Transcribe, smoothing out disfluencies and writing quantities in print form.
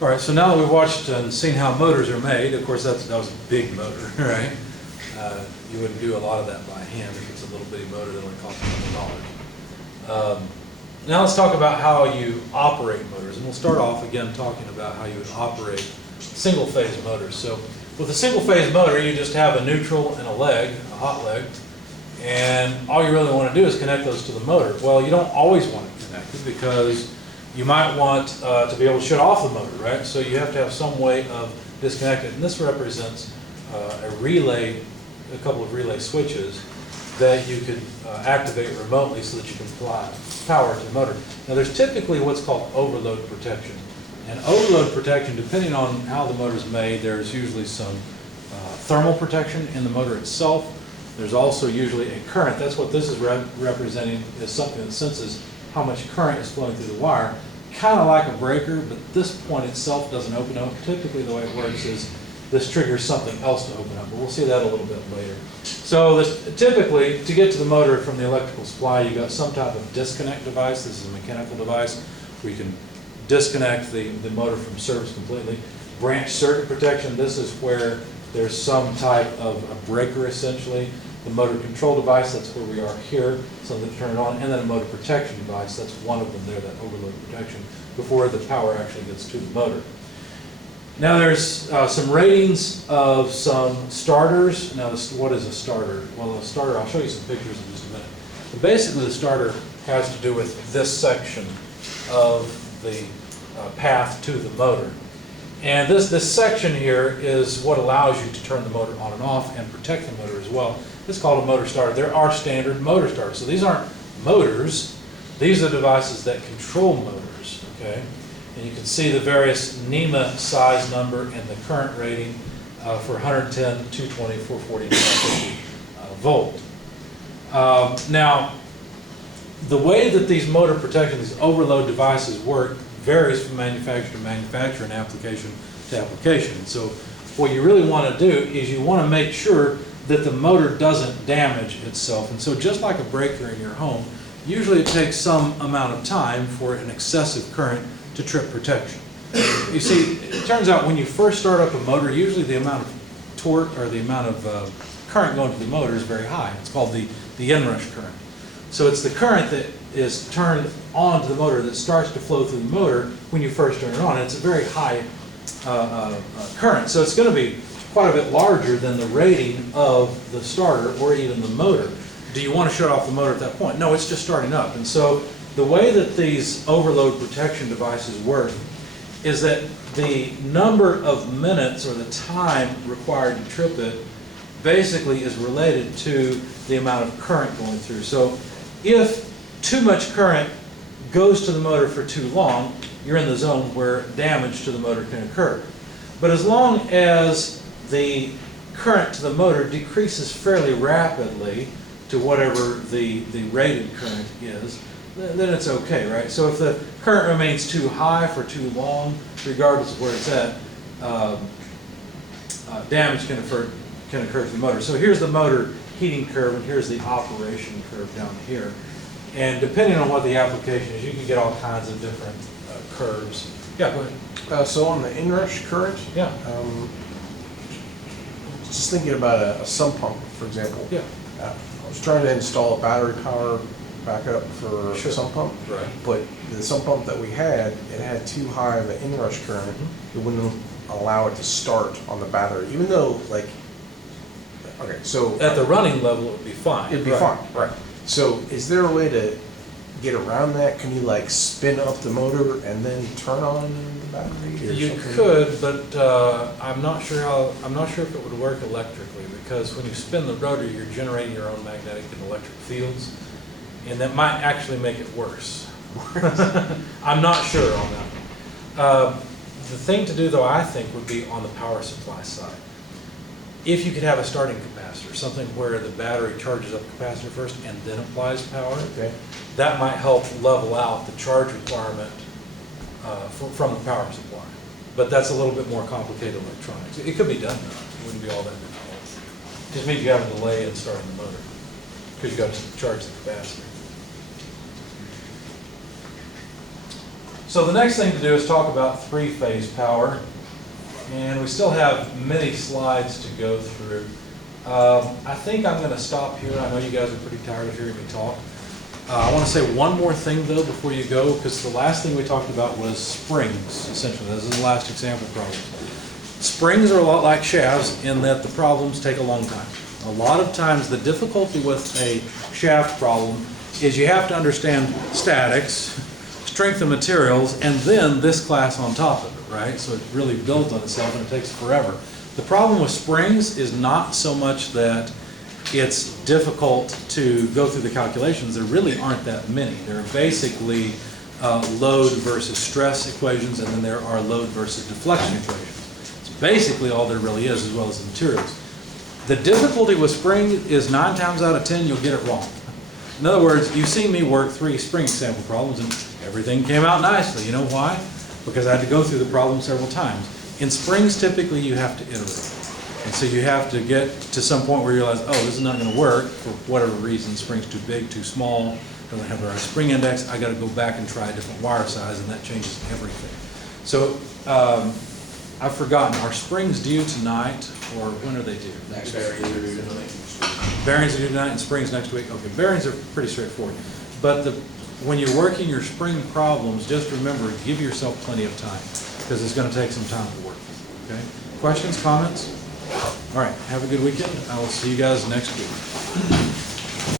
All right, so now that we've watched and seen how motors are made, of course that was a big motor, right? You wouldn't do a lot of that by hand if it's a little bitty motor that only costs $100. Now let's talk about how you operate motors, and we'll start off again talking about how you would operate single-phase motors. So with a single-phase motor, you just have a neutral and a leg, a hot leg, and all you really want to do is connect those to the motor. Well, you don't always want it connected because you might want to be able to shut off the motor, right? So you have to have some way of disconnecting it, and this represents a relay, a couple of relay switches that you could activate remotely so that you can apply power to the motor. Now there's typically what's called overload protection. And overload protection, depending on how the motor is made, there's usually some thermal protection in the motor itself. There's also usually a current. That's what this is representing, is something that senses how much current is flowing through the wire. Kind of like a breaker, but this point itself doesn't open up. Typically the way it works is this triggers something else to open up, but we'll see that a little bit later. So typically, to get to the motor from the electrical supply, you've got some type of disconnect device. This is a mechanical device where you can disconnect the motor from service completely. Branch circuit protection, this is where there's some type of a breaker essentially. The motor control device, that's where we are here, something to turn it on, and then a motor protection device, that's one of them there, that overload protection, before the power actually gets to the motor. Now there's some ratings of some starters. Now what is a starter? Well, a starter, I'll show you some pictures in just a minute. But basically the starter has to do with this section of the path to the motor. And this section here is what allows you to turn the motor on and off and protect the motor as well. It's called a motor starter. There are standard motor starters. So these aren't motors. These are devices that control motors, okay? And you can see the various NEMA size number and the current rating for 110, 220, 440, 550 volt. Now, the way that these motor protection, these overload devices work varies from manufacturer to manufacturer and application to application. So what you really want to do is you want to make sure that the motor doesn't damage itself. And so just like a breaker in your home, usually it takes some amount of time for an excessive current to trip protection. You see, it turns out when you first start up a motor, usually the amount of torque or the amount of current going to the motor is very high. It's called the Inrush current. So it's the current that is turned on to the motor that starts to flow through the motor when you first turn it on. And it's a very high current, so it's going to be quite a bit larger than the rating of the starter or even the motor. Do you want to shut off the motor at that point? No, it's just starting up. And so the way that these overload protection devices work is that the number of minutes or the time required to trip it basically is related to the amount of current going through. So if too much current goes to the motor for too long, you're in the zone where damage to the motor can occur. But as long as the current to the motor decreases fairly rapidly to whatever the rated current is, then it's okay, right? So if the current remains too high for too long, regardless of where it's at, damage can occur to the motor. So here's the motor heating curve, and here's the operation curve down here. And depending on what the application is, you can get all kinds of different curves. Yeah, go ahead. So on the Inrush Current, Yeah. Just thinking about a sump pump, for example. Yeah. I was trying to install a battery power backup for Sure. a sump pump, Right. but the sump pump that we had, it had too high of an inrush current. It wouldn't allow it to start on the battery, even though, like, okay, so At the running level, it would be fine. it'd be Right. fine, right? So is there a way to get around that? Can you like spin up the motor and then turn on the battery? Or You something? could, but I'm not sure if it would work electrically, because when you spin the rotor, you're generating your own magnetic and electric fields, and that might actually make it worse. I'm not sure on that. The thing to do, though, I think, would be on the power supply side. If you could have a starting capacitor, something where the battery charges up the capacitor first and then applies power, Okay. that might help level out the charge requirement from the power supply. But that's a little bit more complicated electronics. It could be done though. It wouldn't be all that difficult. It just means you have a delay in starting the motor because you got to charge the capacitor. So the next thing to do is talk about three-phase power. And we still have many slides to go through. I think I'm going to stop here. I know you guys are pretty tired of hearing me talk. I want to say one more thing, though, before you go, because the last thing we talked about was springs, essentially. This is the last example problem. Springs are a lot like shafts in that the problems take a long time. A lot of times the difficulty with a shaft problem is you have to understand statics, strength of materials, and then this class on top of it, right? So it really builds on itself and it takes forever. The problem with springs is not so much that it's difficult to go through the calculations. There really aren't that many. There are basically load versus stress equations, and then there are load versus deflection equations. It's basically all there really is, as well as the materials. The difficulty with spring is 9 times out of 10 you'll get it wrong. In other words, you've seen me work 3 spring sample problems and everything came out nicely. You know why? Because I had to go through the problem several times. In springs, typically you have to iterate. And so you have to get to some point where you realize, oh, this is not going to work for whatever reason. Spring's too big, too small, doesn't have the right spring index. I got to go back and try a different wire size, and that changes everything. So I've forgotten, are springs due tonight, or when are they due? Next bearings are due tonight. Bearings are due tonight and springs next week? Okay, bearings are pretty straightforward. But when you're working your spring problems, just remember, give yourself plenty of time, because it's going to take some time to work. Okay? Questions, comments? All right, have a good weekend. I will see you guys next week.